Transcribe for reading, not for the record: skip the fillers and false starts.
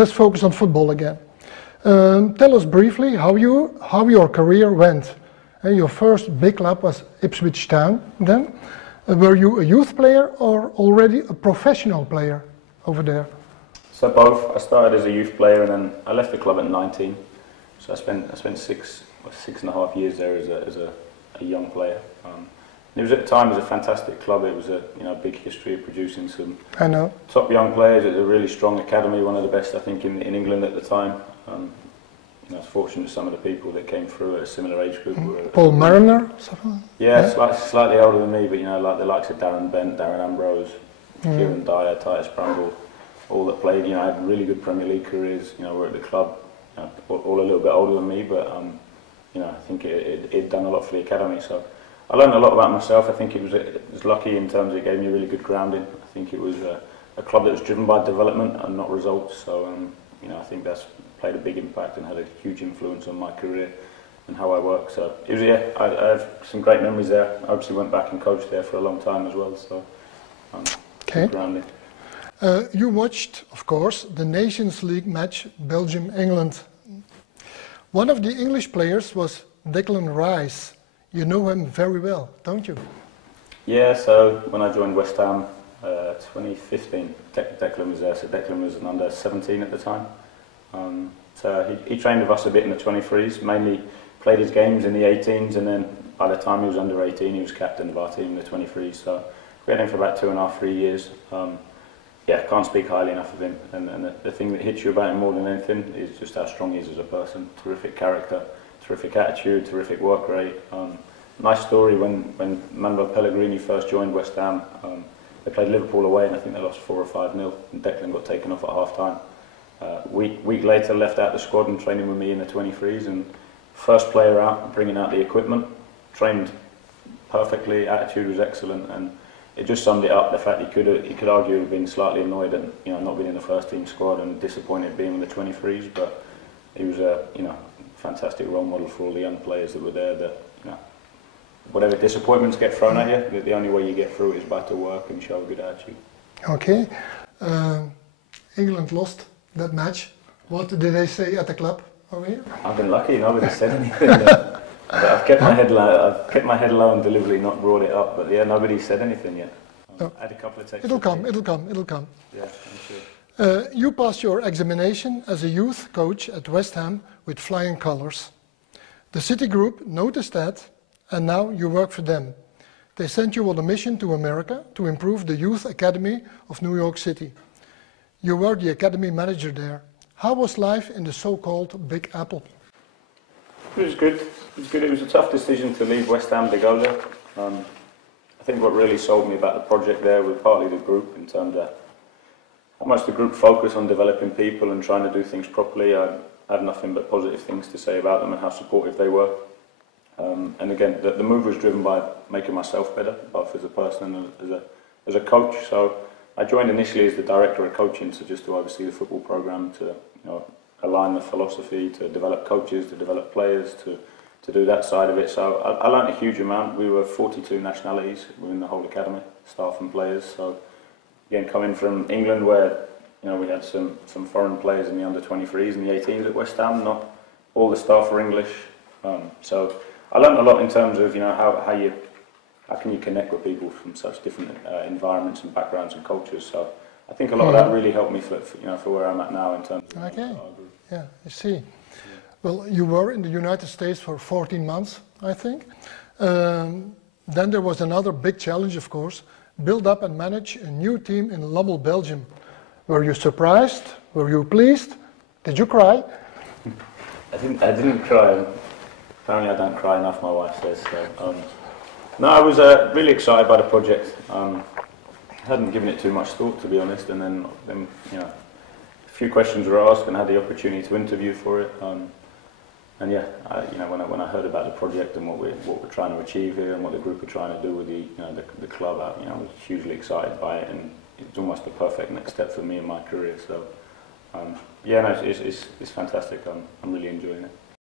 let's focus on football again. Tell us briefly how your career went. Your first big club was Ipswich Town then. Were you a youth player or already a professional player over there? So both. I started as a youth player and then I left the club at 19. So I spent 6.5 years there as a young player. It was at the time it was a fantastic club. It was a big history of producing some top young players. It was a really strong academy, one of the best I think in England at the time. I was fortunate some of the people that came through at a similar age group were Paul Mariner, something. Yeah, slightly older than me, but like the likes of Darren Bent, Darren Ambrose, Kieran Dyer, Titus Bramble, all that played. Had really good Premier League careers. Were at the club, all a little bit older than me, but I think it'd done a lot for the academy. So I learned a lot about myself. I think it was lucky in terms of it gave me a really good grounding. I think it was a club that was driven by development and not results. So I think that's played a big impact and had a huge influence on my career and how I work. So it was I have some great memories there. I obviously went back and coached there for a long time as well. So good grounding. You watched, of course, the Nations League match Belgium-England. One of the English players was Declan Rice. You know him very well, don't you? Yeah, so when I joined West Ham 2015, Declan was there. So Declan was an under 17 at the time. So he trained with us a bit in the 23s, mainly played his games in the 18s, and then by the time he was under 18 he was captain of our team in the 23s. So we had him for about 2.5, 3 years. Can't speak highly enough of him, and the thing that hits you about him more than anything is just how strong he is as a person. Terrific character, terrific attitude, terrific work rate. Nice story when Manuel Pellegrini first joined West Ham. They played Liverpool away and I think they lost 4 or 5-0 and Declan got taken off at half time. Week later left out the squad and training with me in the 23s, and first player out, bringing out the equipment, trained perfectly, attitude was excellent, and it just summed it up. The fact he could argue have been slightly annoyed at not being in the first team squad and disappointed being in the 23s, but he was a fantastic role model for all the young players that were there. That whatever disappointments get thrown at you, the only way you get through it is by to work and show a good attitude. Okay, England lost that match. What did they say at the club over here? I've been lucky, nobody said anything. But I've kept my head low. I've kept my head low and deliberately not brought it up. But yeah, nobody said anything yet. No. I had a couple of texts. It'll come. Yeah, I'm sure. You passed your examination as a youth coach at West Ham with flying colours. The City Group noticed that, and now you work for them. They sent you on a mission to America to improve the youth academy of New York City. You were the academy manager there. How was life in the so-called Big Apple? It was good. It was a tough decision to leave West Ham to go there. I think what really sold me about the project there was partly the group, in terms of how much the group focused on developing people and trying to do things properly. I had nothing but positive things to say about them and how supportive they were. And again, the move was driven by making myself better, both as a person and as a coach. So I joined initially as the director of coaching, so just to oversee the football program, to align the philosophy, to develop coaches, to develop players, to do that side of it. So I learned a huge amount. We were 42 nationalities within the whole academy, staff and players. So again, coming from England, where we had some foreign players in the under 23s and the 18s at West Ham, not all the staff were English. So I learned a lot in terms of how can you connect with people from such different environments and backgrounds and cultures. So I think a lot of that really helped me for where I'm at now in terms of okay. our group. Yeah, I see. Well, you were in the United States for 14 months, I think. Then there was another big challenge, of course, build up and manage a new team in Lommel, Belgium. Were you surprised? Were you pleased? Did you cry? I didn't cry. Apparently I don't cry enough, my wife says. So, no, I was really excited by the project. Hadn't given it too much thought, to be honest, and then a few questions were asked and had the opportunity to interview for it. And yeah, when I heard about the project and what we're trying to achieve here and what the group are trying to do with the club, I was hugely excited by it, and it's almost the perfect next step for me in my career. So yeah, no, it's fantastic. I'm really enjoying it.